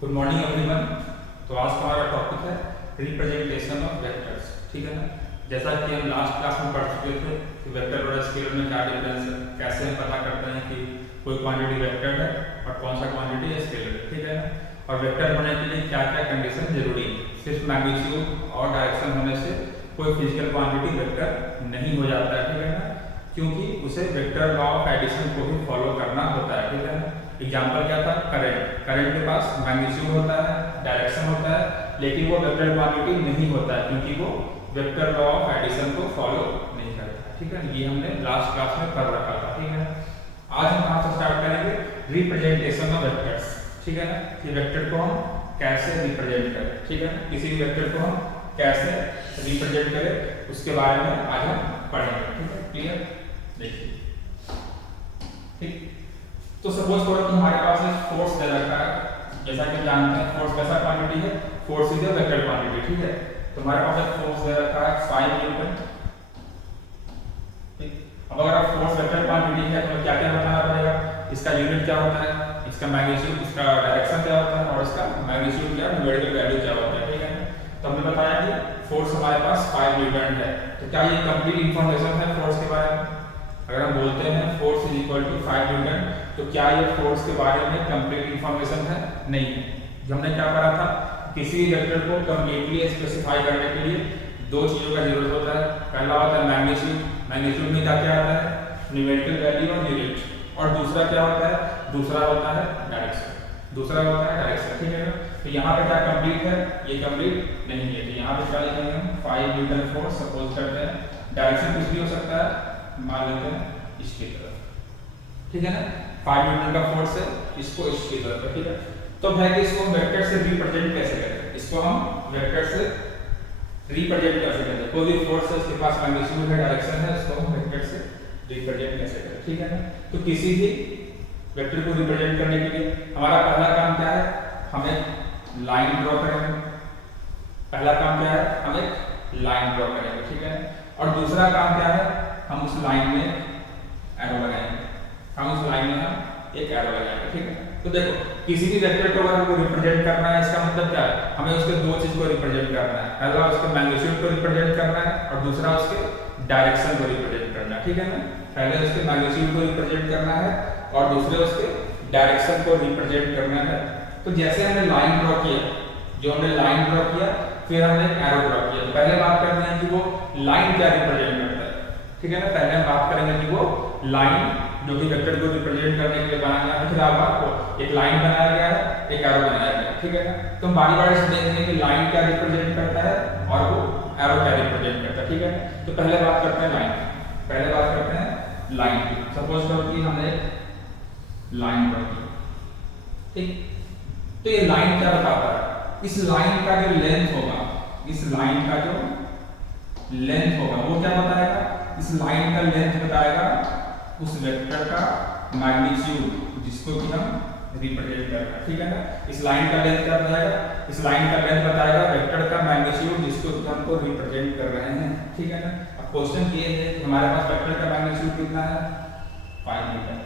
Good morning everyone. तो आज का हमारा टॉपिक है रिप्रेजेंटेशन ऑफ वेक्टर्स। ठीक है ना। जैसा कि हम लास्ट क्लास में पढ़ चुके थे कि वेक्टर और स्केलर में क्या डिफरेंस है, कैसे हम पता करते हैं कि कोई क्वांटिटी वेक्टर है और कौन सा क्वांटिटी स्केलर है। ठीक है ना। और वेक्टर होने के लिए क्या क्या कंडीशन जरूरी है। सिर्फ मैग्नीट्यूड और डायरेक्शन होने से कोई फिजिकल क्वांटिटी वेक्टर नहीं हो जाता है। ठीक है ना। क्योंकि उसे वेक्टर लॉ ऑफ एडिशन को भी फॉलो करना होता है। ठीक है ना। एग्जाम्पल क्या था, करंट। करंट के पास मैग्नीट्यूड होता है, डायरेक्शन होता है, लेकिन वो वेक्टर क्वांटिटी नहीं होता है क्योंकि वो वेक्टर लॉ ऑफ एडिशन को फॉलो नहीं करता। ठीक है। ये हमने लास्ट क्लास में पढ़ रखा था। ठीक है। आज हम कहाँ से स्टार्ट करेंगे, रिप्रेजेंटेशन ऑफ वेक्टर्स। ठीक है ना। कि वेक्टर को हम कैसे रिप्रेजेंट करें। ठीक है। किसी भी वेक्टर को हम कैसे रिप्रेजेंट करें उसके बारे में आज हम पढ़ेंगे। ठीक है। क्लियर। देखिए, ठीक। तो सपोज करो कि हमारे पास एक फोर्स दे रखा है। जैसा कि जानते हैं फोर्स कैसा क्वांटिटी है, force is a vector quantity. ठीक है। तो हमारे पास एक फोर्स दे रखा है 5 न्यूटन। ठीक। अब अगर आप फोर्स वेक्टर क्वांटिटी है तो क्या क्या बताना पड़ेगा, इसका यूनिट क्या होता है, इसका मैग्नीट्यूड, इसका डायरेक्शन क्या होता है और इसका मैग्नीट्यूड क्या, न्यूमेरिकल वैल्यू क्या होता है। ठीक है। तो हमने बताया कि फोर्स हमारे पास 5 न्यूटन है। तो क्या ये कंप्लीट इंफॉर्मेशन है फोर्स के बारे में। अगर हम बोलते हैं force is equal to 5 newton, तो क्या ये फोर्स के बारे में कंप्लीट इंफॉर्मेशन है? नहीं है। जो हमने क्या करा था, किसी भी वेक्टर को कंप्लीटली स्पेसिफाई करने के लिए दो चीजों का जरूरत होता है। पहला होता है मैग्नीट्यूड। मैग्नीट्यूड में क्या क्या आता है, न्यूमेरिकल वैल्यू और यूनिट। और दूसरा क्या होता है, दूसरा होता है डायरेक्शन। दूसरा होता है डायरेक्शन। ठीक है ना। तो यहाँ पे क्या कंप्लीट है, ये कंप्लीट नहीं है। तो यहाँ पे क्या लिखेंगे हम, 5 न्यूटन फोर्स सपोज करते हैं। डायरेक्शन कुछ भी हो सकता है, मान लेते हैं इसकी तरफ। ठीक है ना। 5 न्यूटन का फोर्स है, इसको इसकी तरफ। ठीक है। तो भाई इसको हम वेक्टर से रिप्रेजेंट कैसे करें, इसको हम वेक्टर से रिप्रेजेंट कैसे करें। कोई भी फोर्स है, उसके पास मैग्नीट्यूड है, डायरेक्शन है, उसको हम वेक्टर से रिप्रेजेंट कैसे करें। ठीक है ना। तो किसी भी वेक्टर को रिप्रेजेंट करने के लिए हमारा पहला काम क्या है, हम एक लाइन ड्रॉ करेंगे। पहला काम क्या है, हम एक लाइन ड्रॉ करेंगे। ठीक है। और दूसरा काम क्या है, हम उस लाइन में एरो लगाएंगे। हम उस लाइन में हम एक एरो लगाएंगे। ठीक है। तो देखो, किसी भी वेक्टर को अगर हमको रिप्रेजेंट करना है, इसका मतलब क्या है, हमें उसके दो चीज को रिप्रेजेंट करना है। पहला उसके मैग्नीट्यूड को रिप्रेजेंट करना है और दूसरा उसके डायरेक्शन को रिप्रेजेंट करना है। ठीक है ना। पहले उसके मैग्नीट्यूड को रिप्रेजेंट करना है और दूसरे उसके डायरेक्शन को रिप्रेजेंट करना है। तो जैसे हमने लाइन ड्रॉ किया, जो हमने लाइन ड्रॉ किया, फिर हमने एरो ड्रॉ किया। तो पहले बात करते हैं कि वो लाइन क्या रिप्रेजेंट करता है। ठीक है ना। पहले हम बात करेंगे कि वो लाइन जो कि वेक्टर को रिप्रेजेंट करने के लिए बनाया गया है। फिर आपको एक लाइन बनाया गया है, एक एरो बनाया गया है। ठीक है ना। तो हम बारी बारी से देखेंगे कि लाइन क्या रिप्रेजेंट करता है और वो एरो क्या रिप्रेजेंट करता है। ठीक है। तो पहले बात करते हैं लाइन। पहले बात करते हैं लाइन की। सपोज करो कि हमने लाइन ड्रॉ की। ठीक। तो ये लाइन क्या बताता है, इस लाइन का जो लेंथ होगा, इस लाइन का जो लेंथ होगा वो क्या बताएगा, इस लाइन का लेंथ बताएगा उस वेक्टर का मैग्नीट्यूड जिसको कि हम रिप्रेजेंट कर रहे हैं। ठीक है ना। इस लाइन का लेंथ क्या बताएगा, इस लाइन का लेंथ बताएगा वेक्टर का मैग्नीट्यूड जिसको कि हमको रिप्रेजेंट कर रहे हैं। ठीक है ना। अब क्वेश्चन ये है कि हमारे पास वेक्टर का मैग्नीट्यूड कितना है, 5 न्यूटन।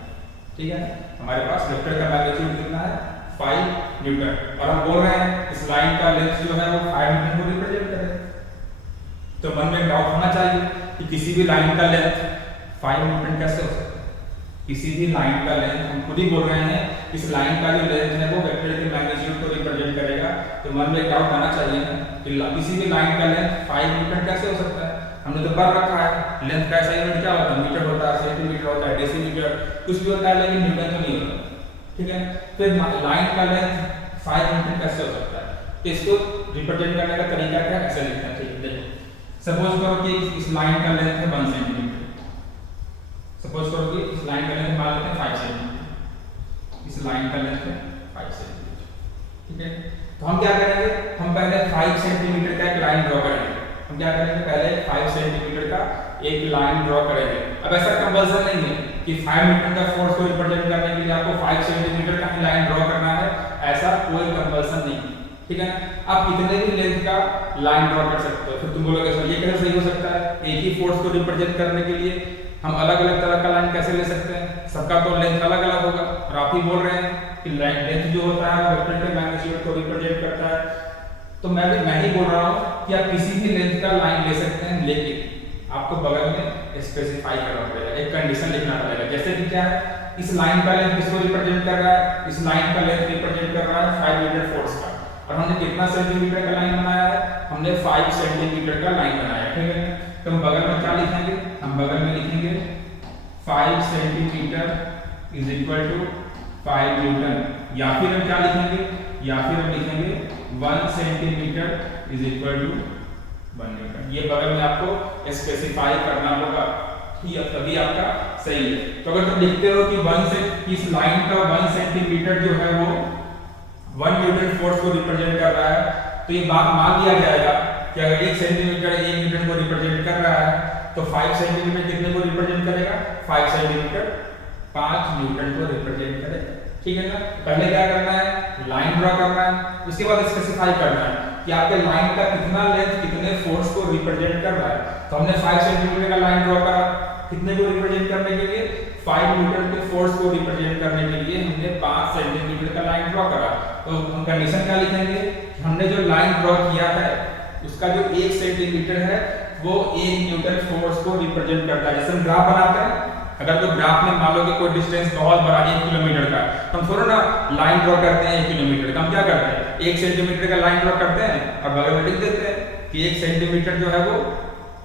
ठीक है। हमारे पास वेक्टर का मैग्नीट्यूड कितना है, 5 न्यूटन। और हम बोल रहे हैं इस लाइन का लेंथ जो है वो 5 न्यूटन को रिप्रेजेंट करे। तो मन में डाउट होना चाहिए कि किसी भी लाइन का लेंथ 5 न्यूटन कैसे हो सकता है। किसी भी लाइन का लेंथ, हम खुद ही बोल रहे हैं इस लाइन का जो लेंथ है वो वेक्टर के मैग्नीट्यूड को रिप्रेजेंट करेगा। तो मन में डाउट आना चाहिए कि किसी भी लाइन का लेंथ 5 न्यूटन कैसे हो सकता है। हमने तो पढ़ रखा है लेंथ का ऐसा यूनिट क्या होता है, मीटर होता है, सेंटीमीटर होता है, डेसीमीटर, कुछ भी होता है, लेकिन न्यूटन तो नहीं होता। ठीक है। फिर लाइन का लेंथ 5 न्यूटन कैसे हो सकता है। तो इसको रिप्रेजेंट करने का तरीका क्या है, ऐसे लिखना है। ठीक है। देखो, सपोज करो कि इस लाइन का लेंथ है 1 सेंटीमीटर। सपोज करो कि इस लाइन का लेंथ मान लेते हैं 5 सेंटीमीटर। इस लाइन का लेंथ है 5 सेंटीमीटर। ठीक है। तो हम क्या करेंगे, हम पहले 5 सेंटीमीटर का एक लाइन ड्रॉ करेंगे। हम क्या करेंगे, पहले 5 सेंटीमीटर का एक लाइन ड्रॉ करेंगे। अब ऐसा कंपल्सन नहीं है कि 5 न्यूटन का फोर्स को रिप्रेजेंट करने के लिए आपको 5 सेंटीमीटर का ही लाइन ड्रॉ करना है, ऐसा कोई कंपल्सन नहीं है। ठीक है ना। आप कितने भी लेंथ का लाइन ड्रॉ कर सकते हो। फिर तुम बोलोगे सर ये कैसे सही हो सकता है, एक ही फोर्स को रिप्रेजेंट करने के लिए हम अलग अलग तरह का लाइन कैसे ले सकते हैं, सबका तो लेंथ अलग अलग होगा। और आप ही बोल रहे हैं कि लेंथ जो होता है वो वेक्टर के मैग्नीट्यूड को रिप्रेजेंट करता है। तो मैं ही बोल रहा हूँ कि आप किसी भी लेंथ का लाइन ले सकते हैं, लेकिन आपको बगल में स्पेसिफाई करना पड़ेगा, एक कंडीशन लिखना पड़ेगा। जैसे कि क्या है, इस लाइन का लेंथ किसको रिप्रेजेंट कर रहा है, इस लाइन का लेंथ रिप्रेजेंट कर रहा है 5 मीटर फोर्स का, और हमने कितना सेंटीमीटर का लाइन बनाया है, हमने 5 सेंटीमीटर का लाइन बनाया है, ठीक है। तो हम बगल में क्या लिखेंगे, हम बगल में लिखेंगे 5 centimetre is equal to 5 newton, या फिर हम क्या लिखेंगे, या फिर हम लिखेंगे 1 centimetre is equal to 1 newton. ये बगल में आपको स्पेसिफाई करना होगा, तभी आपका सही है। तो अगर तुम लिखते हो कि 1 से इस लाइन का 1 सेंटीमीटर जो है वो 1 न्यूटन फोर्स को रिप्रेजेंट कर रहा है, तो ये बात मान लिया जाएगा कि अगर 1 सेंटीमीटर 1 न्यूटन को रिप्रेजेंट कर रहा है तो 5 सेंटीमीटर कितने को रिप्रेजेंट करेगा, 5 सेंटीमीटर 5 न्यूटन को रिप्रेजेंट करेगा, ठीक है ना। पहले क्या करना है, लाइन ड्रॉ करना है, उसके बाद स्पेसिफाई करना है कि आपके लाइन का कितना लेंथ कितने फोर्स को रिप्रेजेंट कर रहा है। तो हमने 5 सेंटीमीटर का लाइन ड्रॉ करा, कितने को रिप्रेजेंट करने के लिए, 5 न्यूटन के फोर्स को रिप्रेजेंट करने के लिए हमने 5 सेंटीमीटर का लाइन ड्रॉ करा। तो हम कंडीशन क्या लिखेंगे, हमने जो लाइन ड्रॉ किया है उसका जो 1 सेंटीमीटर है वो 1 न्यूटन फोर्स को रिप्रेजेंट करता है। जैसे हम ग्राफ बनाते हैं, अगर तो ग्राफ में मान लो कि कोई डिस्टेंस बहुत बड़ा 1 किलोमीटर का, तो हम थोड़ा ना लाइन ड्रॉ करते हैं 1 किलोमीटर का, हम क्या करते हैं 1 सेंटीमीटर का लाइन ड्रॉ करते हैं और बगल में लिख देते हैं कि 1 सेंटीमीटर जो है वो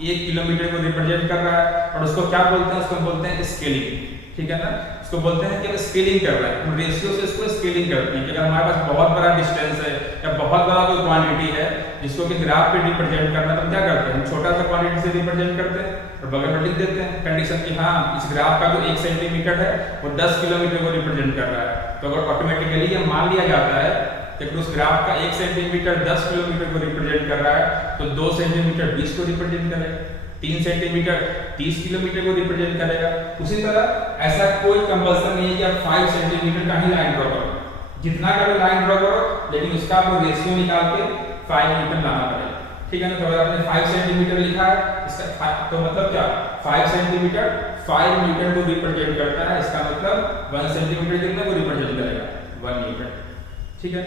1 किलोमीटर को रिप्रेजेंट कर रहा है, और उसको क्या बोलते हैं, उसको बोलते हैं स्केलिंग, ठीक है ना। इसको बोलते हैं कि स्केलिंग कर रहा है, हम रेशियो से इसको स्केलिंग करते हैं कि अगर हमारे पास बहुत बड़ा डिस्टेंस है या बहुत बड़ा कोई क्वांटिटी है जिसको कि ग्राफ पे रिप्रेजेंट करना है, तो हम क्या करते हैं, हम छोटा सा क्वांटिटी से रिप्रेजेंट करते हैं और बगल में लिख देते हैं कंडीशन कि हाँ इस ग्राफ का जो 1 सेंटीमीटर है वो 10 किलोमीटर को रिप्रेजेंट कर रहा है। तो अगर ऑटोमेटिकली ये मान लिया जाता है कि उस ग्राफ का 1 सेंटीमीटर 10 किलोमीटर को रिप्रेजेंट कर रहा है, तो 2 सेंटीमीटर 20 को रिप्रेजेंट करेगा, 3 सेंटीमीटर 30 किलोमीटर को रिप्रेजेंट करेगा। उसी तरह ऐसा कोई कंपल्सन नहीं है कि आप 5 सेंटीमीटर का ही लाइन ड्रॉ करो, जितना का भी लाइन ड्रॉ करो, लेकिन उसका आपको रेशियो निकाल के 5 न्यूटन लाना पड़ेगा, ठीक है ना। तो अगर आपने 5 सेंटीमीटर लिखा है, इसका तो मतलब क्या, 5 सेंटीमीटर 5 न्यूटन को रिप्रेजेंट करता है, इसका मतलब 1 सेंटीमीटर कितने को रिप्रेजेंट करेगा, 1 न्यूटन, ठीक है।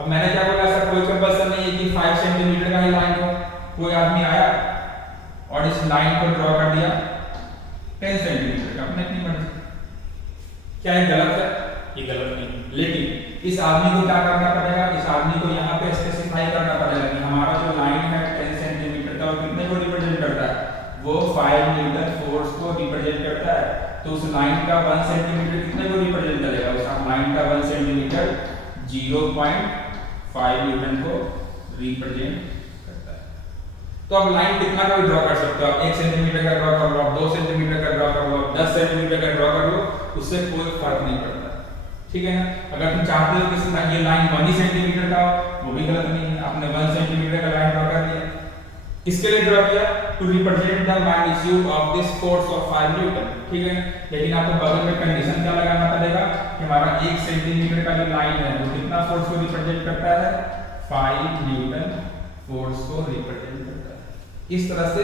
अब मैंने क्या बोला, ऐसा कोई कंपल्सन नहीं है कि 5 सेंटीमीटर का ही लाइन हो। कोई आदमी आया और इस लाइन को ड्रॉ कर दिया 10 सेंटीमीटर का, अपने अपनी मर्जी, क्या ये गलत है, ये गलत नहीं, लेकिन इस आदमी को क्या करना पड़ेगा, इस आदमी को यहाँ पे स्पेसिफाई करना पड़ेगा कि हमारा जो लाइन है 10 सेंटीमीटर का वो कितने को रिप्रेजेंट करता है, वो 5 न्यूटन फोर्स को रिप्रेजेंट करता है। तो उस लाइन का 1 सेंटीमीटर कितने को रिप्रेजेंट करेगा, उस लाइन का 1 सेंटीमीटर 0.5 न्यूटन को रिप्रेजेंट करता है। तो आप लाइन कितना का भी ड्रॉ कर सकते हो, आप 1 सेंटीमीटर का ड्रॉ कर लो, आप 2 सेंटीमीटर का ड्रॉ कर लो, 10 सेंटीमीटर का ड्रॉ कर लो, उससे कोई फर्क नहीं पड़ता, ठीक है ना। अगर तुम चाहते हो कि ये लाइन 1 सेंटीमीटर का हो, वो भी गलत नहीं है, आपने 1 सेंटीमीटर का लाइन ड्रॉ कर दिया, किसके लिए ड्रॉ किया, to represent the magnitude of this force of 5 newton, ठीक है। लेकिन आपको बगल में कंडीशन क्या लगाना पड़ेगा कि हमारा 1 सेंटीमीटर का जो लाइन है वो कितना फोर्स को रिप्रेजेंट करता है, 5 न्यूटन फोर्स को रिप्रेजेंट करता है। इस तरह से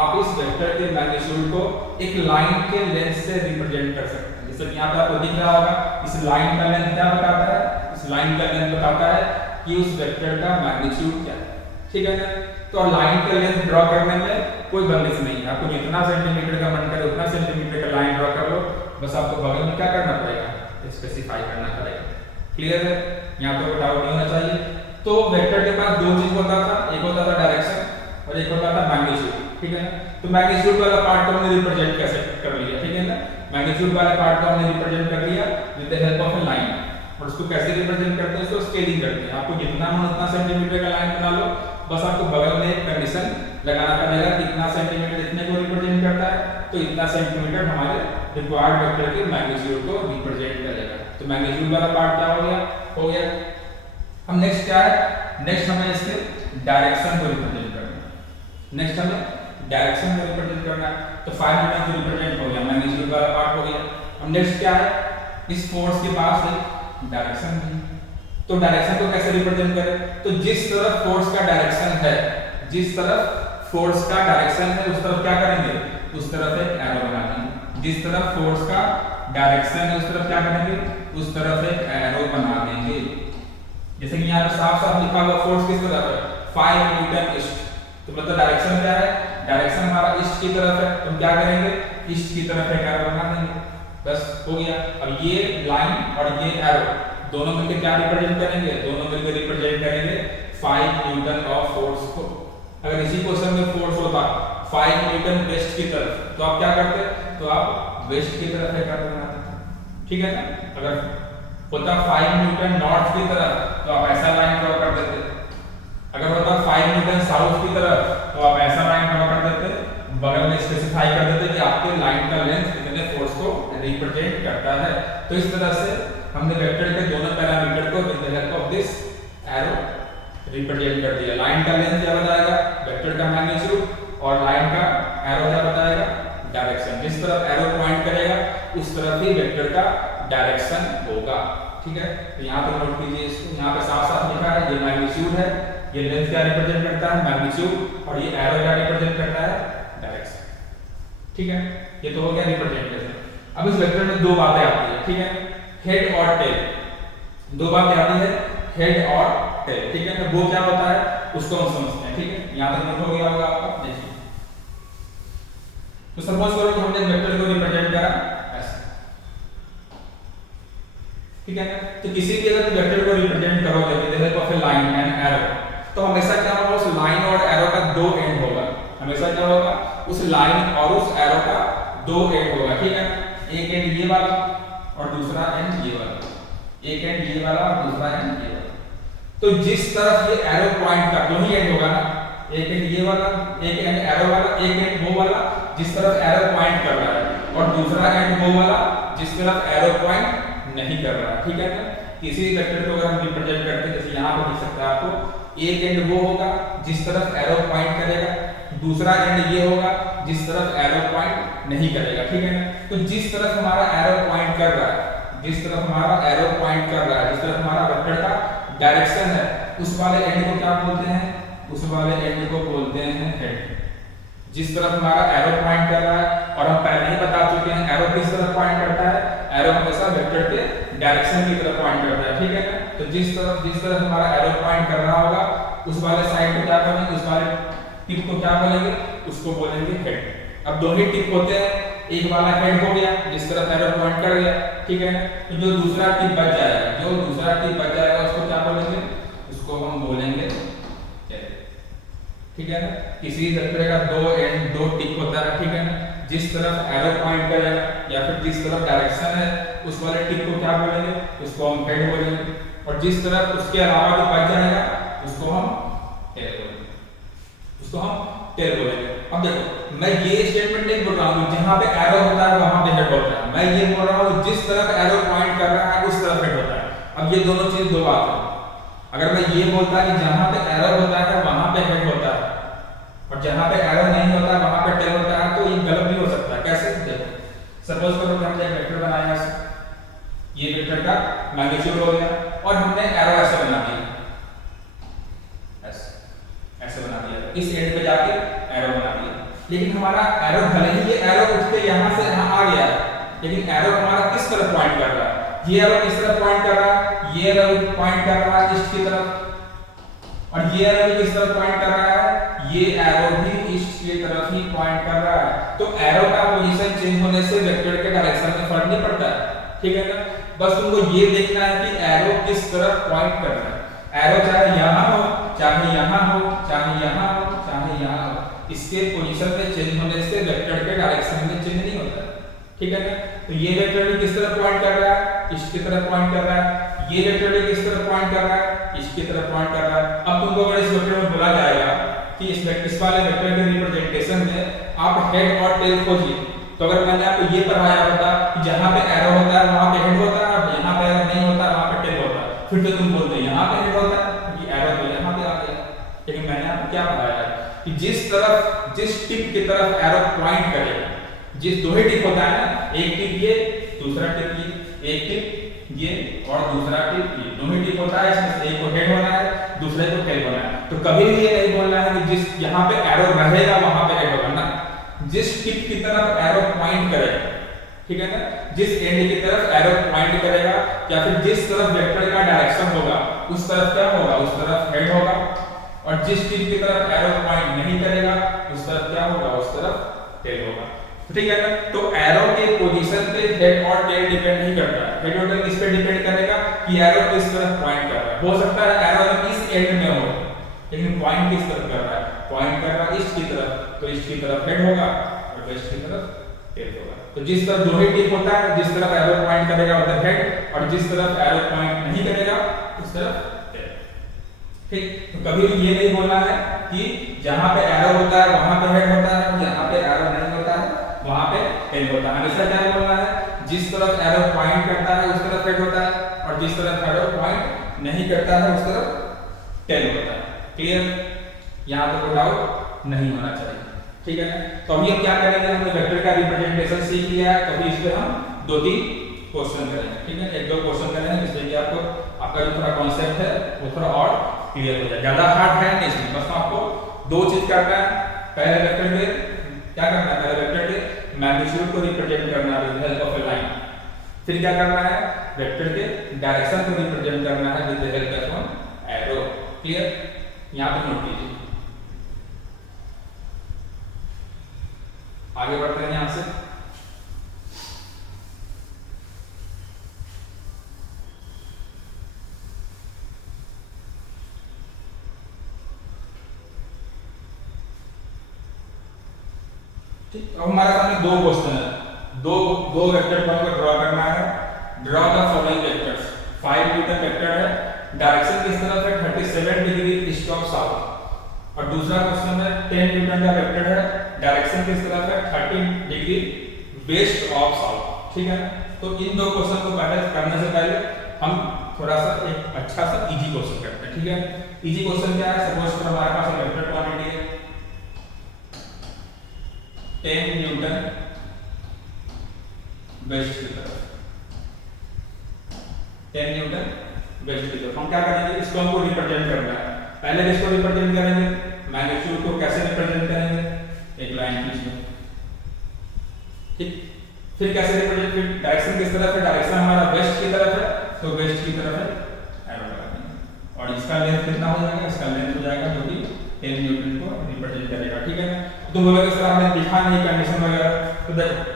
आप इस वेक्टर के मैग्नीट्यूड को एक लाइन के लेंथ से रिप्रेजेंट कर सकते हैं। जैसे कि यहाँ पे आपको दिख रहा होगा, इस लाइन का लेंथ क्या बताता है, इस लाइन का लेंथ बताता है कि उस वेक्टर का मैग्नीट्यूड क्या है, ठीक है ना। तो लाइन का लेंथ ड्रॉ करने में कोई बंदिश नहीं है, आपको जितना सेंटीमीटर का मन करे उतना सेंटीमीटर का लाइन ड्रॉ कर लो, बस आपको बगल में क्या करना पड़ेगा, स्पेसिफाई करना पड़ेगा। क्लियर है, यहाँ पे कोई डाउट नहीं होना चाहिए। तो वेक्टर के पास दो चीज होता था, एक होता था डायरेक्शन और एक होता था मैग्नीट्यूड, ठीक है ना। तो मैग्नीट्यूड वाला पार्ट को हमने रिप्रेजेंट कैसे कर लिया, ठीक है ना। मैग्नीट्यूड वाला पार्ट को हमने रिप्रेजेंट कर लिया with the help of A line, और उसको कैसे रिप्रेजेंट करते हैं, उसको स्केलिंग करते हैं। आपको जितना मन उतना सेंटीमीटर का लाइन बना लो, बस आपको बगल में एक कंडीशन लगाना पड़ेगा कि इतना सेंटीमीटर इतने को रिप्रेजेंट करता है, तो इतना सेंटीमीटर हमारे रिक्वायर्ड वेक्टर के मैग्नीट्यूड को रिप्रेजेंट करेगा। तो मैग्नीट्यूड वाला पार्ट क्या हो गया। हम नेक्स्ट क्या है, नेक्स्ट हमें इसके डायरेक्शन को रिप्रेजेंट करना है, नेक्स्ट हमें डायरेक्शन को रिप्रेजेंट करना है। तो 5 न्यूटन को रिप्रेजेंट हो गया, मैग्नीट्यूड वाला पार्ट हो गया। अब नेक्स्ट क्या है, इस फोर्स के पास एक डायरेक्शन है, तो डायरेक्शन को कैसे रिप्रेजेंट करें, तो जिस तरफ फोर्स का डायरेक्शन है, जिस तरफ फोर्स का डायरेक्शन है उस तरफ क्या करेंगे, उस तरफ एक एरो बना देंगे। जिस तरफ फोर्स का डायरेक्शन है उस तरफ क्या करेंगे, उस तरफ एक एरो बना देंगे। जैसे कि यहाँ पे साफ साफ लिखा हुआ फोर्स किस तरफ है, 5 न्यूटन ईस्ट, तो मतलब डायरेक्शन क्या है, डायरेक्शन हमारा ईस्ट की तरफ है, तो हम क्या करेंगे, ईस्ट की तरफ एक एरो बना देंगे, बस हो गया। अब ये लाइन और ये एरो दोनों मिलकर क्या रिप्रेजेंट करेंगे, दोनों मिलकर रिप्रेजेंट करेंगे 5 न्यूटन ऑफ फोर्स को। अगर इसी क्वेश्चन में फोर्स होता 5 न्यूटन वेस्ट की तरफ, तो आप क्या करते, तो आप वेस्ट की तरफ एक एरो बनाते, ठीक है ना। अगर होता 5 न्यूटन नॉर्थ की तरफ, तो आप ऐसा लाइन ड्रॉ कर देते। अगर होता 5 न्यूटन साउथ की तरफ, तो आप ऐसा लाइन ड्रॉ कर देते, बगल में स्पेसिफाई कर देते कि आपके लाइन का लेंथ कितने फोर्स को रिप्रेजेंट करता है। तो इस तरह से हमने वेक्टर के दोनों पैरामीटर को with the help of this arrow represent कर दिया। लाइन का लेंथ क्या बताएगा, वेक्टर का मैग्नीट्यूड, और लाइन का एरो क्या बताएगा, डायरेक्शन। जिस तरफ एरो पॉइंट करेगा उस तरफ ही वेक्टर का डायरेक्शन होगा, ठीक है। तो यहाँ पे नोट कीजिए इसको, यहाँ पे साफ साफ लिखा है, ये मैग्नीट्यूड है, ये लेंथ क्या रिप्रेजेंट करता है, मैग्नीट्यूड, और ये एरो क्या रिप्रेजेंट करता है, डायरेक्शन, ठीक है। ये तो हो गया रिप्रेजेंटेशन। अब इस वेक्टर में दो बातें आती है, ठीक है, हेड और टेल, दो बातें आती है, हेड और टेल, ठीक है। तो वो क्या होता है उसको हम समझते हैं, ठीक है। यहाँ तक नोट हो गया होगा आपका, देखिए। तो सपोज करो कि हमने वेक्टर को रिप्रेजेंट करा ऐसे, ठीक है ना। तो किसी भी अगर वेक्टर को रिप्रेजेंट करोगे with the help of A line and arrow, तो हमेशा क्या होगा, उस लाइन और एरो का दो एंड होगा, हमेशा क्या होगा, उस लाइन और उस एरो का दो एंड होगा, ठीक है। एक एंड ये वाला और दूसरा एंड ये वाला, एक एंड ये वाला और दूसरा एंड ये वाला। तो जिस तरफ ये एरो पॉइंट का दो ही एंड होगा ना, एक एंड ये वाला, एक एंड एरो वाला, एक एंड वो वाला जिस तरफ एरो पॉइंट कर रहा है, और दूसरा एंड वो वाला जिस तरफ एरो पॉइंट नहीं कर रहा है, ठीक है ना। किसी वेक्टर को अगर हम रिप्रेजेंट करते हैं, जैसे यहाँ पर दिख सकता है आपको, एक एंड वो होगा जिस तरफ एरो पॉइंट करेगा, दूसरा एंड ये होगा जिस तरफ एरो पॉइंट नहीं करेगा, ठीक है ना। तो जिस तरफ हमारा एरो पॉइंट कर रहा है, जिस तरफ हमारा एरो पॉइंट कर रहा है, जिस तरफ हमारा वेक्टर का डायरेक्शन है, उस वाले एंड को क्या बोलते हैं, उस वाले एंड को बोलते हैं हेड। जिस तरफ हमारा एरो पॉइंट कर रहा है, और हम पहले ही बता चुके हैं एरो किस तरफ पॉइंट करता है, एरो हमेशा वेक्टर के डायरेक्शन की तरफ पॉइंट करता है, ठीक है ना। तो जिस तरफ हमारा एरो पॉइंट कर रहा होगा उस वाले साइड को क्या बोलेंगे, उस वाले टिप को क्या बोलेंगे, उसको बोलेंगे हेड। अब दो ही टिप होते हैं, एक वाला हेड हो गया जिस तरफ एरो पॉइंट कर गया, ठीक है। तो जो दूसरा टिप बच जाएगा, जो दूसरा टिप बच जाएगा उसको क्या बोलेंगे, उसको हम बोलेंगे टेल, ठीक है ना। किसी वेक्टर का दो टिप होता है, ठीक है ना। जिस तरफ एरो पॉइंट करेगा या फिर जिस तरफ डायरेक्शन है उस वाले टिप को क्या बोलेंगे, उसको हम हेड बोलेंगे, और जिस तरफ उसके अलावा जो बच जाएगा उसको हम टेल बोलेंगे, उसको हम टेल बोलेंगे। अब देखो मैं ये स्टेटमेंट नहीं बोल रहा हूँ जहां पे एरो होता है वहां पे हेड होता है, मैं ये बोल रहा हूँ जिस तरफ एरो पॉइंट कर रहा है उस तरफ हेड होता है। अब ये दोनों चीज दो बात है। अगर मैं ये बोलता कि जहां पे एरो होता है वहां पे हेड होता है, और जहां पे एरो नहीं होता वहां पे टेल होता है, तो ये गलत भी हो सकता है। कैसे, देखो सपोज करो कि हमने एक वेक्टर बनाया है, ये वेक्टर का मैग्नीट्यूड हो गया, और हमने एरो ऐसे बना दिया, ऐसे बना दिया, इस एंड पे जाके एरो बना दिया। लेकिन हमारा एरो भले ही ये एरो उठ के यहाँ से यहाँ आ गया, लेकिन एरो हमारा किस तरफ पॉइंट कर रहा है, ये एरो किस तरफ पॉइंट कर रहा है, ये एरो पॉइंट कर रहा है ईस्ट की तरफ, और ये एरो भी किस तरफ पॉइंट कर रहा है, ये एरो भी ईस्ट की तरफ ही पॉइंट कर रहा है। तो एरो का पोजीशन चेंज होने से वेक्टर के डायरेक्शन में फर्क नहीं पड़ता है, ठीक है ना। बस तुमको ये देखना है कि एरो किस तरफ पॉइंट कर रहा है। एरो चाहे यहाँ हो, चाहे यहाँ हो, चाहे यहाँ हो, चाहे यहाँ हो, इसके पोजीशन में चेंज होने से वेक्टर के डायरेक्शन में चेंज नहीं होता, ठीक है ना। तो ये वेक्टर भी किस तरफ पॉइंट कर रहा है, ईस्ट की तरफ पॉइंट कर रहा है, ये वेक्टर भी किस तरफ पॉइंट कर रहा है, ईस्ट की तरफ पॉइंट कर रहा है। अब तुमको अगर इस वेक्टर में बोला जाएगा कि इस वाले वेक्टर के रिप्रेजेंटेशन में आप हेड और टेल खोजिए, तो अगर मैंने आपको ये पढ़ाया होता कि जहां पे एरो होता है वहां पे हेड होता है, और जहां पे एरो नहीं होता वहां पे टेल होता है, फिर तो तुम बोलते यहां पे हेड होता है क्योंकि एरो तो यहां पे आ गया। लेकिन मैंने आपको क्या बताया कि जिस टिप की तरफ एरो पॉइंट करेगा, जिस दो ही टिप होता है ना, एक टिप ये, दूसरा टिप ये, एक टिप ये और दूसरा टिप ये, दो ही टिप होता है, इसमें से एक को हेड होना है, दूसरे को टेल होना है। तो कभी भी ये नहीं बोलना है कि जिस यहाँ पे एरो रहेगा वहां पे हेड होगा ना, जिस टिप की तरफ एरो पॉइंट करेगा ठीक है ना। जिस एंड की तरफ एरो पॉइंट करेगा या फिर जिस तरफ वेक्टर का डायरेक्शन होगा उस तरफ क्या होगा, उस तरफ हेड होगा, और जिस टिप की तरफ एरो पॉइंट नहीं करेगा उस तरफ क्या होगा, उस तरफ टेल होगा। ठीक है ना। तो एरो के पोजीशन पे हेड और टेल डिपेंड नहीं करता है। हेड और टेल किस पे डिपेंड करेगा कि एरो किस तरफ पॉइंट कर रहा है। हो सकता है एरो इस एंड में हो लेकिन पॉइंट किस तरफ कर रहा है, पॉइंट कर रहा है ईस्ट की तरफ, तो ईस्ट की तरफ हेड होगा और वेस्ट की तरफ टेल होगा। तो जिस तरफ दो ही टिप होता है, जिस तरफ एरो पॉइंट करेगा उधर हेड और जिस तरफ एरो पॉइंट नहीं करेगा उस तरफ टेल। ठीक। तो कभी भी ये नहीं बोलना है कि जहां पे एरो होता है वहां पे हेड होता है, जहां पे एरो नहीं होता है वहां पे टेल होता है। हमेशा क्या बोलना है, जिस तरफ एरो पॉइंट करता है उस तरफ हेड होता है और जिस तरफ एरो पॉइंट नहीं करता है उस तरफ टेल होता है। क्लियर। यहां पे कोई डाउट नहीं होना चाहिए। ठीक है ना। तो अभी हम क्या करेंगे, हमने वेक्टर का रिप्रेजेंटेशन सीख लिया है, तो अभी इस पे हम 2-3 क्वेश्चन करेंगे। ठीक है, 1-2 क्वेश्चन करेंगे जिससे कि आपको आपका जो थोड़ा कॉन्सेप्ट है वो थोड़ा और क्लियर हो जाए। ज्यादा हार्ड है नहीं इसमें, बस आपको 2 चीज करना है। पहले वेक्टर के क्या करना है, पहले वेक्टर के मैग्नीट्यूड को रिप्रेजेंट करना है with help of A line. फिर क्या करना है, वेक्टर के डायरेक्शन को रिप्रेजेंट करना है with the help of an arrow. Clear. यहां पे नोट कीजिए। आगे बढ़ते हैं यहां से। ठीक। अब हमारे सामने 2 क्वेश्चन है, दो वेक्टर को हमको ड्रॉ करना है। Draw the following vectors. 5 Newton vector है, डायरेक्शन किस तरफ है, 37 डिग्री ईस्ट ऑफ साउथ। और दूसरा क्वेश्चन है 10 न्यूटन का वेक्टर है, डायरेक्शन किस तरफ है, 30 डिग्री वेस्ट ऑफ साउथ। ठीक है। तो इन 2 क्वेश्चन को पहले करने से पहले हम थोड़ा सा एक अच्छा सा इजी क्वेश्चन करते हैं। ठीक है। इजी क्वेश्चन क्या है, सपोज करो हमारे पास एक वेक्टर क्वांटिटी है 10 न्यूटन वेस्ट की तरफ, 10 न्यूटन वेस्ट की तरफ। हम क्या करेंगे, इसको हमको रिप्रेजेंट करना है। पहले इसको रिप्रेजेंट करेंगे, मैग्नीट्यूड को कैसे रिप्रेजेंट करेंगे, एक लाइन खींचेंगे। ठीक। फिर कैसे रिप्रेजेंट, फिर डायरेक्शन किस तरफ है, डायरेक्शन हमारा वेस्ट की तरफ है तो वेस्ट की तरफ है एरो लगा देंगे। और इसका लेंथ कितना हो जाएगा, इसका लेंथ हो जाएगा जो कि 10 न्यूटन को रिप्रेजेंट करेगा। ठीक है ना। तो बोलोगे सर हमने लिखा नहीं कंडीशन वगैरह, तो देखो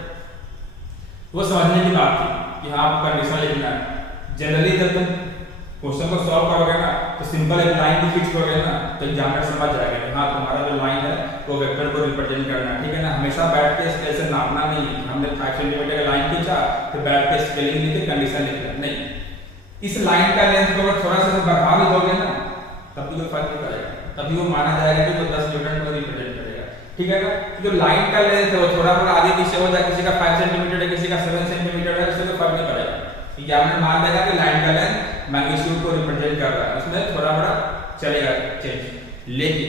वो समझने की बात थी कि हाँ आपको कंडीशन लिखना है। जनरली जब तुम क्वेश्चन को सॉल्व करोगे ना तो सिंपल एक लाइन भी फिक्स करोगे ना तो एग्जामिनर समझ जाएगा कि हाँ तुम्हारा जो लाइन है वो वेक्टर को रिप्रेजेंट करना है। ठीक है ना। हमेशा बैठ के स्केल से नापना नहीं है, हमने 5 सेंटीमीटर का लाइन खींचा फिर बैठ के स्केलिंग लिख के कंडीशन लिख लिया, नहीं। इस लाइन का लेंथ को अगर थोड़ा सा बढ़ा भी दोगे ना तब भी कोई फर्क नहीं पड़ेगा, तभी वो माना जाएगा कि वो 10 न्यूटन को रिप्रेजेंट करेगा। ठीक है ना। जो लाइन का लेंथ है वो थोड़ा थोड़ा आगे पीछे हो जाए, किसी का 5 सेंटीमीटर है किसी का 7 सेंटीमीटर है, उससे कोई फर्क नहीं पड़ेगा। एग्जामिनर मान लेगा कि लाइन का लेंथ मैग्नीट्यूड को रिप्रेजेंट कर रहा है, उसमें थोड़ा बड़ा चलेगा चेंज। लेकिन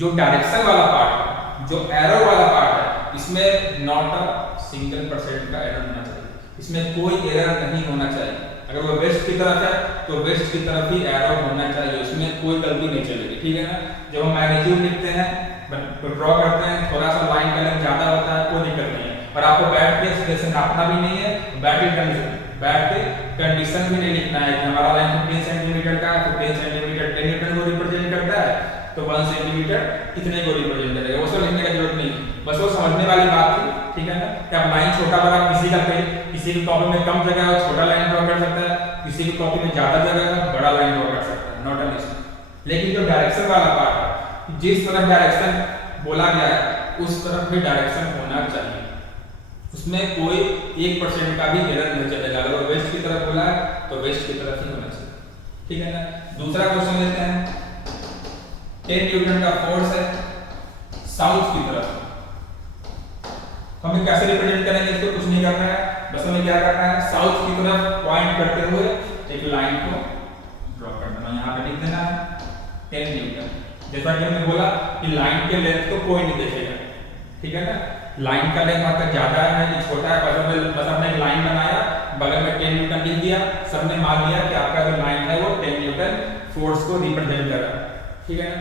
जो डायरेक्शन वाला पार्ट है, जो एरो वाला पार्ट है, इसमें नॉट अ सिंगल % का एरर होना चाहिए, इसमें कोई एरर नहीं होना चाहिए। अगर वो वेस्ट की तरफ है तो वेस्ट की तरफ ही एरो होना चाहिए, उसमें कोई गलती नहीं चलेगी। ठीक है ना। जब हम मैग्नीट्यूड लिखते हैं ड्रॉ करते हैं थोड़ा सा लाइन का लेंथ ज्यादा होता है, कोई दिक्कत नहीं है। और आपको बैठ के स्केल से नापना भी नहीं है, बैठ के कंडीशन भी नहीं लिखना है कि हमारा लाइन 15 सेंटीमीटर का है, 15 सेंटीमीटर 10 न्यूटन को रिप्रेजेंट करता है तो 1 सेंटीमीटर इतने को रिप्रेजेंट करेगा, वो सब लिखने की जरूरत नहीं, बस वो समझने वाली बात थी। ठीक है ना। कि अब लाइन छोटा बड़ा किसी की कॉपी में कम जगह है छोटा लाइन ड्रॉ कर सकता है, किसी की कॉपी में ज्यादा जगह है बड़ा लाइन ड्रॉ कर सकता है, नॉट एन इशू। लेकिन जो डायरेक्शन वाला पार्ट है, जिस तरफ डायरेक्शन बोला गया है उस तरफ ही डायरेक्शन होना चाहिए, उसमें कोई 1% का भी एरर नहीं चलेगा। अगर वो वेस्ट की तरफ बोला है तो वेस्ट की तरफ ही होना चाहिए। ठीक है ना। दूसरा क्वेश्चन लेते हैं, 10 न्यूटन का फोर्स है साउथ की तरफ, हमें कैसे रिप्रेजेंट करेंगे, इसको कुछ नहीं करना है, बस हमें क्या करना है, साउथ की तरफ पॉइंट करते हुए एक लाइन को ड्रॉ करना है। यहाँ पे लिख देना है 10 न्यूटन। जैसा कि हमने बोला कि लाइन के लेंथ को कोई नहीं देखेगा। ठीक है ना। लाइन का लेंथ आपका ज्यादा है कि छोटा है, बस हमने एक लाइन बनाया, बगल में 10 न्यूटन लिख दिया, सबने मान लिया कि आपका जो लाइन है वो 10 न्यूटन फोर्स को रिप्रेजेंट कर रहा है। ठीक है ना।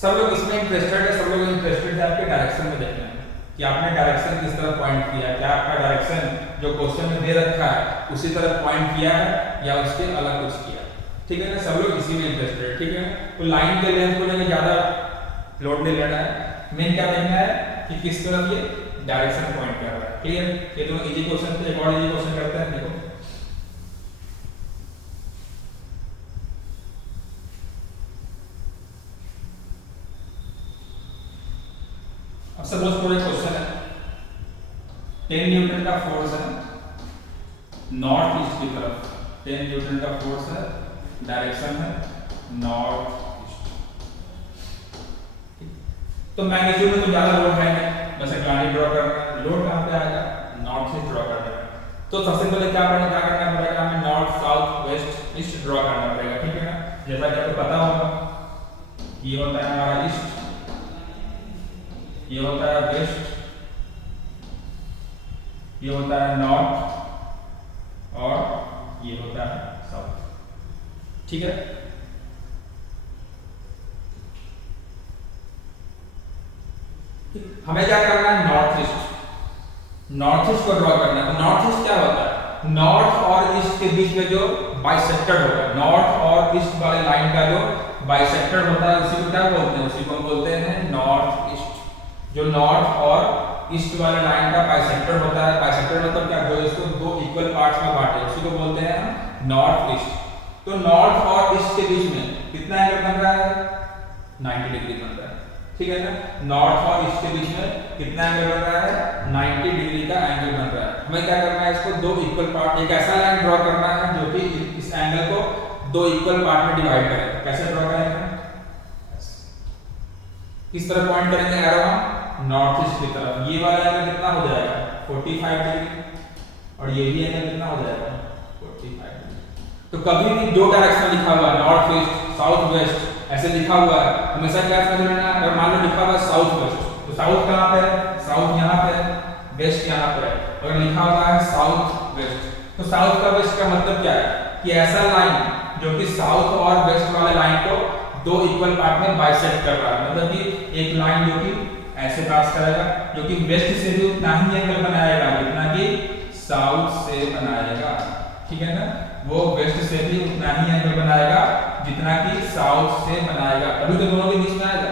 सब लोग इसमें इंटरेस्टेड है, सब लोग इंटरेस्टेड है आपके डायरेक्शन में देखना है कि आपने डायरेक्शन किस तरफ पॉइंट किया है, क्या आपका डायरेक्शन डायरेक्शन जो क्वेश्चन में दे रखा है उसी तरफ पॉइंट किया है या उसके अलग कुछ किया है। ठीक है ना, सब लोग इसी में इंटरेस्टेड है। ठीक है, तो लाइन के लेंथ को लेकर ज्यादा लोड नहीं लेना है, मेन क्या देखना है कि किस तरफ ये डायरेक्शन पॉइंट कर रहा है। क्लियर, ये दोनों इजी क्वेश्चन थे। एक और इजी क्वेश्चन करते हैं, देखो अब सपोज कोई क्वेश्चन है 10 न्यूटन का फोर्स है नॉर्थ ईस्ट की तरफ, 10 न्यूटन का फोर्स है, डायरेक्शन है नॉर्थ ईस्ट। तो मैग्नीट्यूड में तो ज्यादा लोड है नहीं, बस एक लाइन ड्रॉ करना है। लोड कहां पे आएगा, नॉर्थ ईस्ट ड्रॉ करना है। तो सबसे पहले क्या करना पड़ेगा, हमें north south west east draw करना पड़ेगा। ठीक है ना, जैसा कि आपको पता होगा ये होता है हमारा ईस्ट, ये होता है वेस्ट, ये होता है नॉर्थ और ये होता है साउथ। ठीक है, हमें क्या करना है, नॉर्थ ईस्ट को ड्रॉ करना है। तो नॉर्थ ईस्ट क्या होता है, नॉर्थ और ईस्ट के बीच में जो बाइसेक्टर होता है, नॉर्थ और ईस्ट वाले लाइन का जो बाइसेक्टर होता है उसी को क्या बोलते हैं, उसी को बोलते हैं नॉर्थ ईस्ट। जो नॉर्थ और ईस्ट वाले लाइन का बाइसेक्टर होता है, बाइसेक्टर मतलब क्या, जो इसको दो इक्वल पार्ट्स में बांटे उसी को बोलते हैं नॉर्थ ईस्ट। तो नॉर्थ और ईस्ट के बीच में कितना एंगल बन रहा है, 90 डिग्री बन रहा है। ठीक है ना, नॉर्थ और ईस्ट के बीच में कितना एंगल बन रहा है, 90 डिग्री का एंगल बन रहा है। हमें क्या करना है, इसको दो इक्वल पार्ट, एक ऐसा लाइन ड्रॉ करना है जो कि इस एंगल को दो इक्वल पार्ट में डिवाइड करे। कैसे ड्रॉ करेंगे, किस तरह पॉइंट करेंगे एरो हम, नॉर्थ ईस्ट की तरफ। ये वाला एंगल कितना हो जाएगा, 45 डिग्री, और ये भी एंगल कितना हो जाएगा, 45 डिग्री। तो कभी भी दो डायरेक्शन लिखा हुआ है, नॉर्थ ईस्ट साउथ वेस्ट ऐसे लिखा हुआ है, हमेशा क्या समझ लेना है। अगर मान लो लिखा हुआ है साउथ वेस्ट, तो साउथ कहां पे है, साउथ यहां पे है, वेस्ट यहां पे है। अगर लिखा हुआ है साउथ वेस्ट, तो साउथ का वेस्ट का मतलब क्या है कि ऐसा लाइन जो कि साउथ और वेस्ट वाले लाइन को दो इक्वल पार्ट में बाइसेक्ट कर रहा है। मतलब कि एक लाइन जो कि ऐसे पास करेगा, जो कि वेस्ट से भी उतना ही एंगल बनाएगा जितना कि साउथ से बनाएगा। ठीक है ना, वो वेस्ट से भी उतना ही एंगल बनाएगा जितना कि साउथ से बनाएगा, अभी तो दोनों के बीच में आएगा।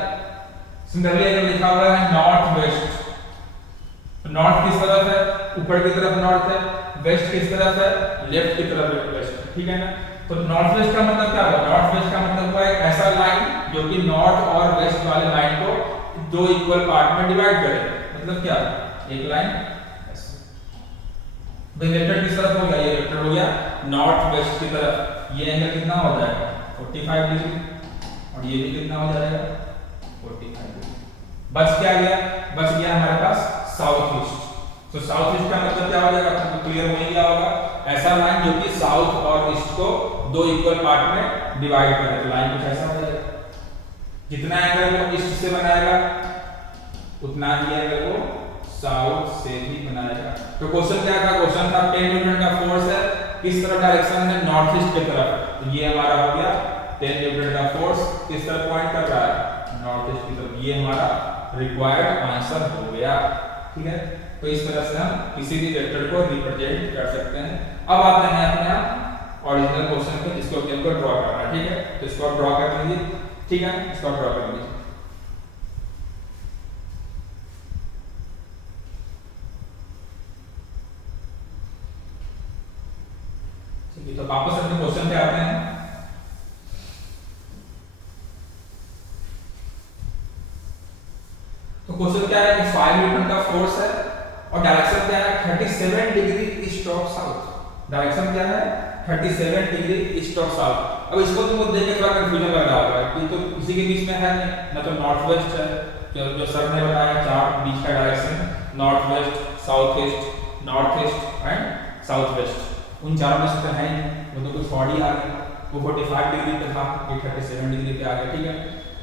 सिमिलरली अगर लिखा हुआ है नॉर्थ वेस्ट, तो नॉर्थ किस तरफ है, ऊपर की तरफ नॉर्थ है, वेस्ट किस तरफ है, लेफ्ट की तरफ वेस्ट। ठीक है ना, तो नॉर्थ वेस्ट का मतलब क्या हुआ, नॉर्थ वेस्ट का मतलब हुआ एक ऐसा लाइन जो कि नॉर्थ और वेस्ट वाले लाइन को दो इक्वल पार्ट में डिवाइड करे। मतलब क्या, एक लाइन ऐसे। वेक्टर किस तरफ हो गया, ये वेक्टर हो गया नॉर्थ वेस्ट की तरफ। ये एंगल कितना हो जाएगा, 45 डिग्री, और ये भी कितना हो जाएगा, 45 डिग्री। बच क्या गया, बच गया हमारे पास साउथ ईस्ट। तो साउथ ईस्ट का मतलब क्या हो जाएगा, आपको क्लियर हो गया होगा, ऐसा लाइन जो कि साउथ और ईस्ट को दो इक्वल पार्ट में डिवाइड करे। तो लाइन कुछ ऐसा हो जाएगा, जितना एंगल वो ईस्ट से बनाएगा उतना ही एंगल वो साउथ से भी बनाएगा। तो क्वेश्चन क्या था, क्वेश्चन था 10 न्यूटन का फोर्स है, किस तरफ डायरेक्शन है, नॉर्थ ईस्ट की तरफ। तो ये हमारा हो गया 10 न्यूटन का फोर्स किस तरफ पॉइंट कर रहा है, नॉर्थ ईस्ट की तरफ। ये हमारा रिक्वायर्ड आंसर हो गया। ठीक है, तो इस तरह से हम किसी भी वेक्टर को रिप्रेजेंट कर सकते हैं। अब आते हैं अपने ओरिजिनल क्वेश्चन पे, जिसको हमको ड्रॉ करना है। ठीक है, तो इसको ड्रॉ कर लीजिए। ठीक है, इसको ड्रॉ कर लीजिए। ठीक है, तो वापस अपने क्वेश्चन पे आते हैं। तो क्वेश्चन क्या है कि 5 न्यूटन का फोर्स है और डायरेक्शन क्या है, 37 degree east of south. Direction क्या है, 37 डिग्री ईस्ट ऑफ साउथ। अब इसको तुमको देख के थोड़ा कंफ्यूजन लग रहा होगा कि तो किसी के बीच में है नहीं, ना तो नॉर्थ वेस्ट है, जो सर ने बताया चार बीच का direction, north west, south east, north east and south west, उन चारों में से तो है नहीं। वो तो कुछ ऑड ही आ गया, वो 45 डिग्री पे था, ये 37 डिग्री पे आ गया। ठीक है,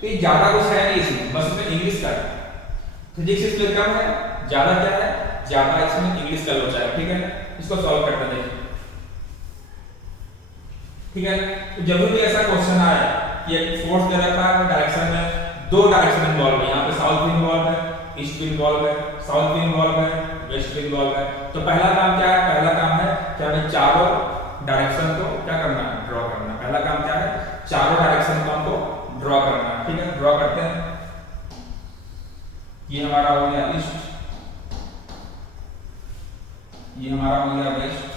तो ये ज्यादा कुछ है नहीं इसमें, बस इसमें इंग्लिश का है। फिजिक्स इसमें कम है, ज्यादा क्या है, ज्यादा इसमें इंग्लिश का लोचा है। ठीक है, इसको सॉल्व करते देखिए। ठीक है, तो जब भी ऐसा क्वेश्चन आए कि एक फोर्स दे रखा है, डायरेक्शन में दो डायरेक्शन इन्वॉल्व है, यहाँ पे साउथ भी इन्वॉल्व है, ईस्ट भी इन्वॉल्व है, साउथ भी इन्वॉल्व है, वेस्ट में इन्वॉल्व है। तो पहला काम क्या है? पहला काम है कि हमें चारों डायरेक्शन को क्या करना है? ड्रॉ करना। पहला काम क्या है? चारों डायरेक्शन को हमको ड्रॉ करना है। ठीक है, ड्रॉ करते हैं। ये हमारा हो गया ईस्ट, ये हमारा हो गया वेस्ट,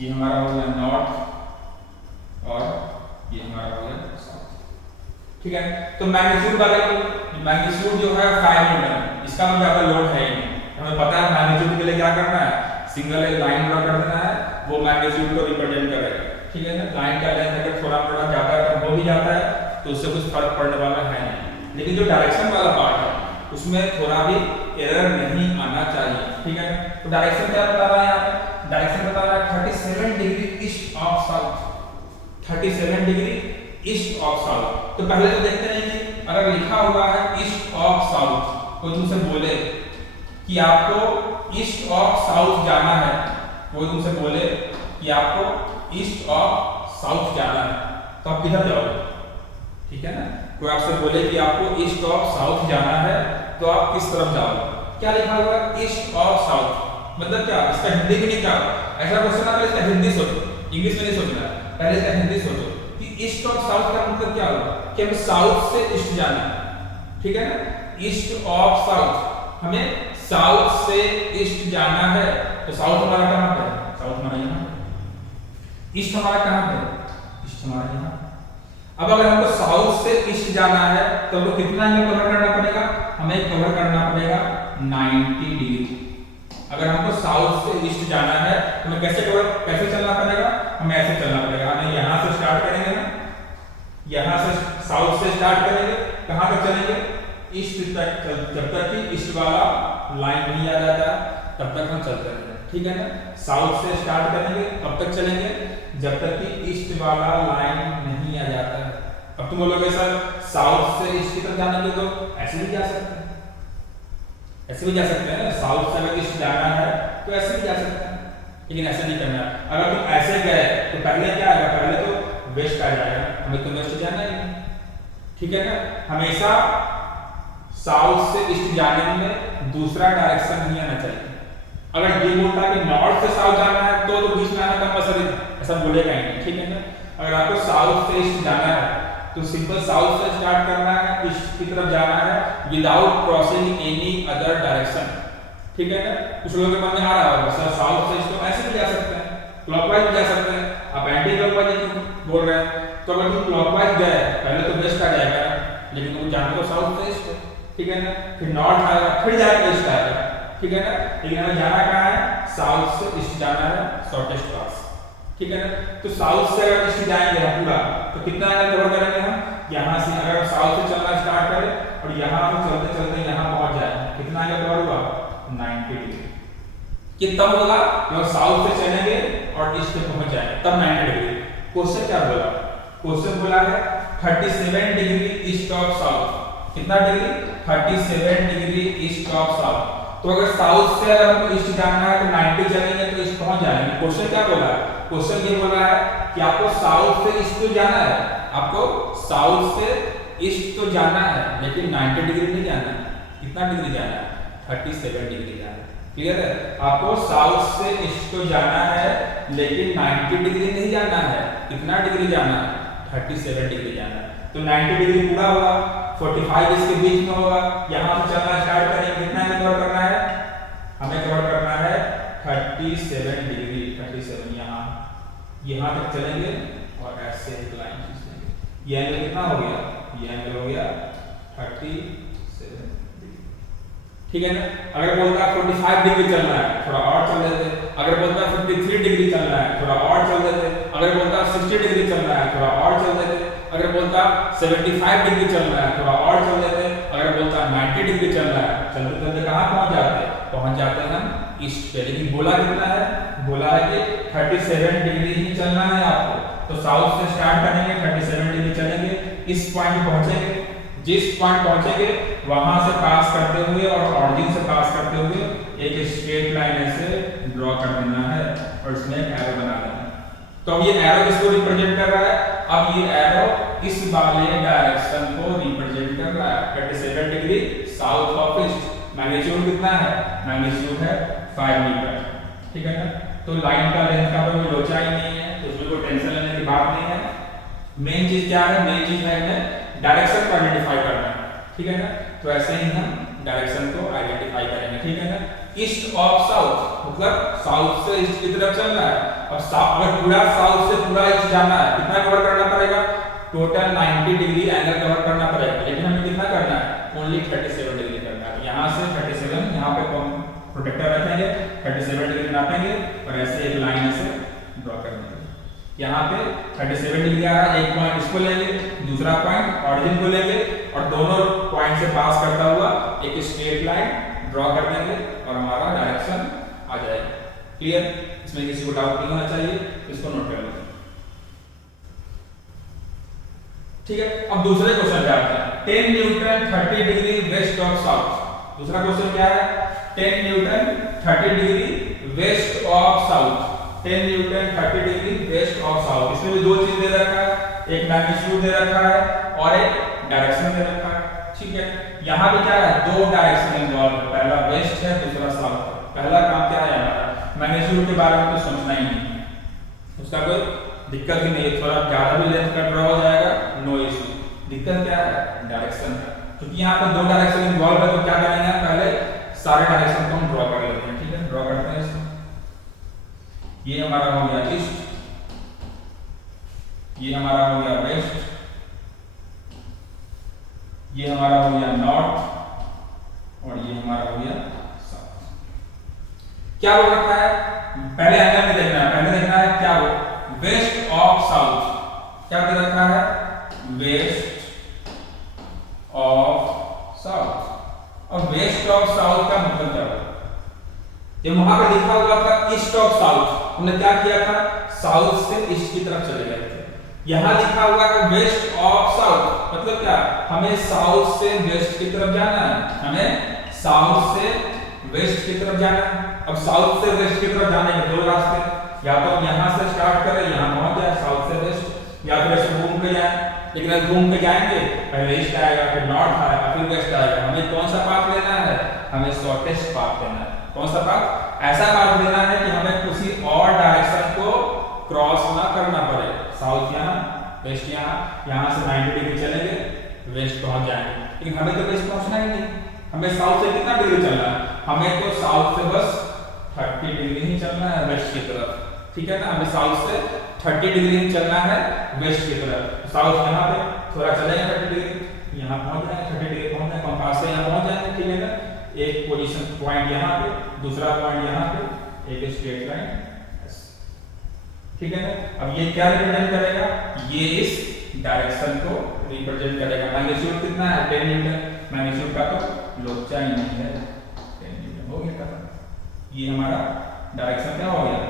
ये हमारा हो गया नॉर्थ और ये हमारा हो गया साउथ। ठीक है, तो मैग्नीट्यूड वाले मैग्नीट्यूड जो है 5 न्यूटन, इसका तो ज्यादा लोड है ही नहीं, हमें पता है मैग्नीट्यूड के लिए क्या करना है? सिंगल एक लाइन ड्रॉ कर देना है, वो मैग्नीट्यूड को रिप्रेजेंट करेगा। ठीक है ना, लाइन का लेंथ अगर थोड़ा थोड़ा ज्यादा कम हो भी जाता है तो उससे कुछ फर्क पड़ने वाला है नहीं, लेकिन जो डायरेक्शन वाला पार्ट है उसमें थोड़ा भी एरर नहीं आना चाहिए। ठीक है, तो डायरेक्शन क्या बता रहा है यहाँ पे? डायरेक्शन बता रहा है 37 degree east of south, 37 degree east of south. तो पहले तो देखते हैं कि अगर लिखा हुआ है ईस्ट ऑफ साउथ, कोई तुमसे बोले कि आपको ईस्ट ऑफ साउथ जाना है, कोई तुमसे बोले कि आपको ईस्ट ऑफ साउथ जाना है, तो आप किधर जाओगे? ठीक है ना, कोई आपसे बोले कि आपको ईस्ट ऑफ साउथ जाना है तो आप किस तरफ जाओगे? क्या लिखा हुआ है? ईस्ट ऑफ साउथ, मतलब क्या? इसका हिंदी में नहीं क्या? ऐसा क्वेश्चन आता है, इसका हिंदी सोचो, इंग्लिश में नहीं सोचना, पहले इसका हिंदी सोचो कि ईस्ट ऑफ साउथ का मतलब क्या होगा? कि हमें साउथ से ईस्ट जाना है। ठीक है ना, ईस्ट ऑफ साउथ, हमें साउथ से ईस्ट जाना है, तो साउथ हमारा कहां पे है? साउथ हमारा यहां पे। ईस्ट हमारा कहां पे है? ईस्ट हमारा यहां। अब अगर हमको साउथ से ईस्ट जाना है तो हमको कितना एंगल कवर करना पड़ेगा? हमें कवर करना पड़ेगा 90 डिग्री। अगर हमको साउथ से ईस्ट जाना है तो हमें कैसे चलना पड़ेगा? हमें ऐसे चलना पड़ेगा। हमें यहां से स्टार्ट करेंगे ना, यहां से साउथ से स्टार्ट करेंगे, कहां तक चलेंगे? ईस्ट तक। जब तक कि ईस्ट वाला लाइन नहीं आ जाता तब तक हम चलते रहेंगे। ठीक है ना, साउथ से स्टार्ट करेंगे तब तक चलेंगे जब तक कि ईस्ट वाला लाइन नहीं आ जाता है। अब तुम बोलोगे सर साउथ से ईस्ट की तरफ जाने के तो ऐसे भी जा सकते हैं, ऐसे भी जा सकते हैं ना, साउथ से अगर ईस्ट जाना है तो ऐसे भी जा सकते हैं, लेकिन ऐसे नहीं करना। अगर तुम ऐसे गए तो पहले क्या आएगा? पहले तो वेस्ट आ जाएगा, हमें तो वेस्ट जाना ही नहीं। ठीक है ना, हमेशा साउथ से ईस्ट जाने में दूसरा डायरेक्शन नहीं आना चाहिए। अगर ये बोलता है कि नॉर्थ से साउथ जाना है तो बीच में आना कंपल्सरी, ऐसा बोलेगा ही नहीं। ठीक है ना, अगर आपको साउथ से ईस्ट जाना है तो सिंपल साउथ से स्टार्ट करना है, ईस्ट की तरफ जाना है without crossing any other direction. ठीक है ना, कुछ लोगों के मन में आ रहा होगा सर साउथ से ईस्ट तो ऐसे भी जा सकते हैं, क्लॉकवाइज भी जा सकते हैं, आप एंटी क्लॉकवाइज क्यों बोल रहे हैं? तो अगर तुम क्लॉकवाइज गए पहले तो वेस्ट आ जाएगा, लेकिन तुम जानते हो साउथ से ईस्ट। ठीक है ना, फिर नॉर्थ आएगा, फिर जाएगा ईस्ट आएगा। ठीक है ना, लेकिन हमें जाना कहाँ है? साउथ से ईस्ट जाना है, शॉर्टेस्ट पास। ठीक है ना, तो साउथ से अगर ईस्ट जाएंगे हम पूरा तो कितना एंगल कवर करेंगे हम? यहाँ से अगर हम साउथ से चलना स्टार्ट करें और यहाँ से चलते चलते यहाँ पहुंच जाए, कितना एंगल कवर हुआ? 90 डिग्री। कि तब होगा जब साउथ से चलेंगे और ईस्ट पे पहुंच जाएंगे तब 90 डिग्री। क्वेश्चन क्या बोला? क्वेश्चन बोला है 37 डिग्री ईस्ट ऑफ साउथ। कितना degree? 37 degree east of south. तो अगर साउथ से अगर हमको ईस्ट जाना है तो 90 चलेंगे तो ईस्ट पहुंच जाएंगे। क्वेश्चन क्या बोला है? क्वेश्चन ये बोला है कि आपको साउथ से ईस्ट तो जाना है, आपको साउथ से ईस्ट तो जाना है, लेकिन 90 डिग्री नहीं जाना है। कितना डिग्री जाना है? 37 डिग्री जाना है। क्लियर है? आपको साउथ से ईस्ट तो जाना है लेकिन 90 डिग्री नहीं जाना है। कितना डिग्री जाना है? 37 डिग्री जाना है। तो 90 डिग्री पूरा होगा, 45 इसके बीच में होगा। यहाँ से चलना स्टार्ट करेंगे, कितना कवर करना है? हमें कवर करना है 37 डिग्री। 37 यहाँ तक चलेंगे और ऐसे एक लाइन खींचेंगे। ये एंगल कितना हो गया? ये एंगल हो गया 37 डिग्री। ठीक है ना, अगर बोलता है 45 डिग्री चलना है थोड़ा और चल देते, अगर बोलता है 53 डिग्री चलना है थोड़ा और चल देते, अगर बोलता है 60 डिग्री चलना है थोड़ा और चल देते, अगर बोलता 75 डिग्री चलना है थोड़ा और चल देते, अगर बोलता 90 डिग्री चलना है, चलते चलते कहाँ पहुंच जाते? पहुंच जाते हैं हम ईस्ट पे। लेकिन बोला कितना है? बोला है कि 37 डिग्री ही चलना है आपको। तो साउथ से स्टार्ट करेंगे, 37 डिग्री चलेंगे, इस पॉइंट पहुंचेंगे, जिस पॉइंट पहुंचेंगे वहां से पास करते हुए और ऑरिजिन से पास करते हुए एक स्ट्रेट लाइन ऐसे ड्रॉ कर देना है और इसमें एक एरो बना देना है। तो अब ये एरो किसको रिप्रेजेंट कर रहा है? अब ये एरो इस वाले डायरेक्शन को रिप्रेजेंट कर रहा है, 37 degree south of east. Magnitude कितना है? मैग्नीट्यूड है 5 मीटर, ठीक है ना। तो लाइन का लेंथ का कोई लोचा ही नहीं है, तो उसमें कोई टेंशन लेने की बात नहीं है। मेन चीज क्या है? मेन चीज है हमें डायरेक्शन को आइडेंटिफाई करना है, ठीक है ना। तो ऐसे ही हम डायरेक्शन को आइडेंटिफाई करेंगे, ठीक है ना। ईस्ट ऑफ साउथ मतलब साउथ से ईस्ट की तरफ चलना है। अब अगर पूरा साउथ से पूरा ईस्ट जाना है, कितना कवर करना पड़ेगा? टोटल 90 डिग्री एंगल कवर करना पड़ेगा, लेकिन हमें कितना करना है? ओनली 37 डिग्री करना है। यहाँ से 37, यहाँ पे प्रोटेक्टर रखेंगे, 37 डिग्री नापेंगे और ऐसे एक लाइन ऐसे ड्रॉ कर देंगे। यहाँ पे 37 डिग्री आ रहा है, एक पॉइंट इसको लेंगे, दूसरा पॉइंट ऑरिजिन को लेंगे और दोनों पॉइंट से पास करता हुआ एक स्ट्रेट लाइन ड्रॉ कर देंगे और हमारा डायरेक्शन आ जाएगा। क्लियर? इसमें किसी को डाउट नहीं होना चाहिए, इसको नोट कर लो, ठीक है। अब दूसरे क्वेश्चन पे आते हैं। 10 Newton 30 degree west of south. दूसरा क्वेश्चन क्या है? 10 Newton 30 degree west of south. 10 Newton 30 degree west of south. इसमें भी दो चीज दे रखा है, एक मैग्नीट्यूड दे रखा है और एक डायरेक्शन दे रखा है, ठीक है। यहाँ भी क्या है? दो डायरेक्शन इन्वॉल्व है, पहला वेस्ट है, दूसरा साउथ। पहला काम क्या है हमारा? मैग्नीट्यूड के बारे में तो सोचना ही नहीं, उसका कोई दिक्कत ही नहीं है, थोड़ा ज्यादा भी लेंथ का ड्रॉ हो जाएगा, नो इशू। दिक्कत क्या है? डायरेक्शन का, क्योंकि यहाँ पे दो डायरेक्शन इन्वॉल्व है, तो क्या करेंगे? पहले सारे डायरेक्शन को हम ड्रॉ कर लेते हैं, ठीक है। ड्रॉ करते हैं इसको। ये हमारा हो गया ईस्ट, ये हमारा हो गया वेस्ट, ये हमारा हो गया नॉर्थ और ये हमारा हो गया साउथ। क्या बोल रखा है? पहले एंगल में देखना है, पहले देखना है क्या हो? West of south. क्या दे रखा है? West of south. और वेस्ट ऑफ साउथ का मतलब क्या होगा? ये वहां पर लिखा हुआ था ईस्ट ऑफ साउथ, हमने क्या किया था? साउथ से ईस्ट की तरफ चले गए थे। यहां लिखा हुआ है वेस्ट ऑफ साउथ, मतलब क्या? हमें साउथ से वेस्ट की तरफ जाना है, हमें साउथ से वेस्ट की तरफ जाना है। अब साउथ से वेस्ट की तरफ जाने के दो रास्ते, या तो हम यहां से स्टार्ट करें, यहां पहुंच जाए साउथ से वेस्ट, या फिर ऐसे घूम के जाए। लेकिन अगर घूम के जाएंगे, पहले ईस्ट आएगा, फिर नॉर्थ आएगा, फिर वेस्ट आएगा। हमें कौन सा पाथ लेना है? हमें शॉर्टेस्ट पाथ लेना है। कौन सा पाथ? ऐसा पाथ लेना है कि हमें किसी और डायरेक्शन को क्रॉस ना करना पड़े। साउथ यहाँ, वेस्ट यहाँ, यहाँ से 90 डिग्री चलेंगे, वेस्ट पहुंच जाएंगे। लेकिन हमें तो वेस्ट पहुंचना ही नहीं, हमें साउथ से कितना डिग्री चलना है? हमें तो साउथ से बस 30 डिग्री ही चलना है वेस्ट की तरफ, ठीक है ना। हमें साउथ से 30 डिग्री ही चलना है वेस्ट की तरफ। साउथ यहाँ पे थोड़ा चलेंगे 30 डिग्री, यहाँ पहुंच जाएंगे, 30 डिग्री पहुंच जाएंगे, कंपास से यहाँ पहुंच जाएंगे, ठीक है ना। एक पोजीशन पॉइंट यहाँ पे, दूसरा पॉइंट यहाँ पे, एक स्ट्रेट लाइन, ठीक है ना। अब ये क्या रिप्रेजेंट करेगा? ये इस डायरेक्शन को रिप्रेजेंट करेगा। मैग्नीट्यूड कितना है? 10 न्यूटन। मैग्नीट्यूड का तो लोचा ही नहीं है, 10 न्यूटन हो गया खत्म। ये हमारा डायरेक्शन क्या हो गया?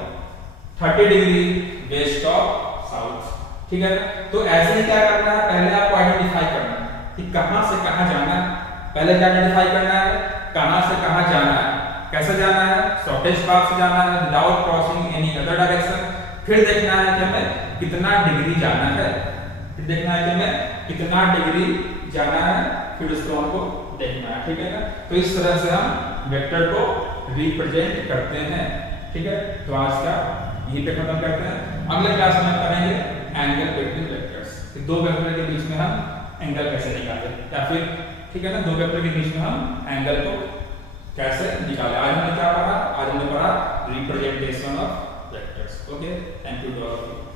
30 डिग्री वेस्ट ऑफ साउथ, ठीक है ना। तो ऐसे ही क्या करना है? पहले आपको आइडेंटिफाई करना है कि कहां से कहां जाना है। पहले क्या आइडेंटिफाई करना है? कहां से कहां जाना है। कैसे जाना है? शॉर्टेस्ट पाथ से जाना है without crossing any other direction. फिर देखना है कि हमें कितना डिग्री जाना है, फिर देखना है कि हमें कितना डिग्री जाना है, फिर उसको हमको देखना है, ठीक है ना। तो इस तरह से हम वेक्टर को रिप्रेजेंट करते हैं, ठीक है। तो आज का यहीं पे खत्म करते हैं। अगले क्लास में करेंगे एंगल बिटवीन वेक्टर्स। दो वेक्टर के बीच में हम एंगल कैसे निकालें, या फिर ठीक है ना, दो वेक्टर के बीच में हम एंगल को कैसे निकालें। आज हमने क्या पढ़ा? आज हमने पढ़ा representation of vectors. Okay, thank you to all of you.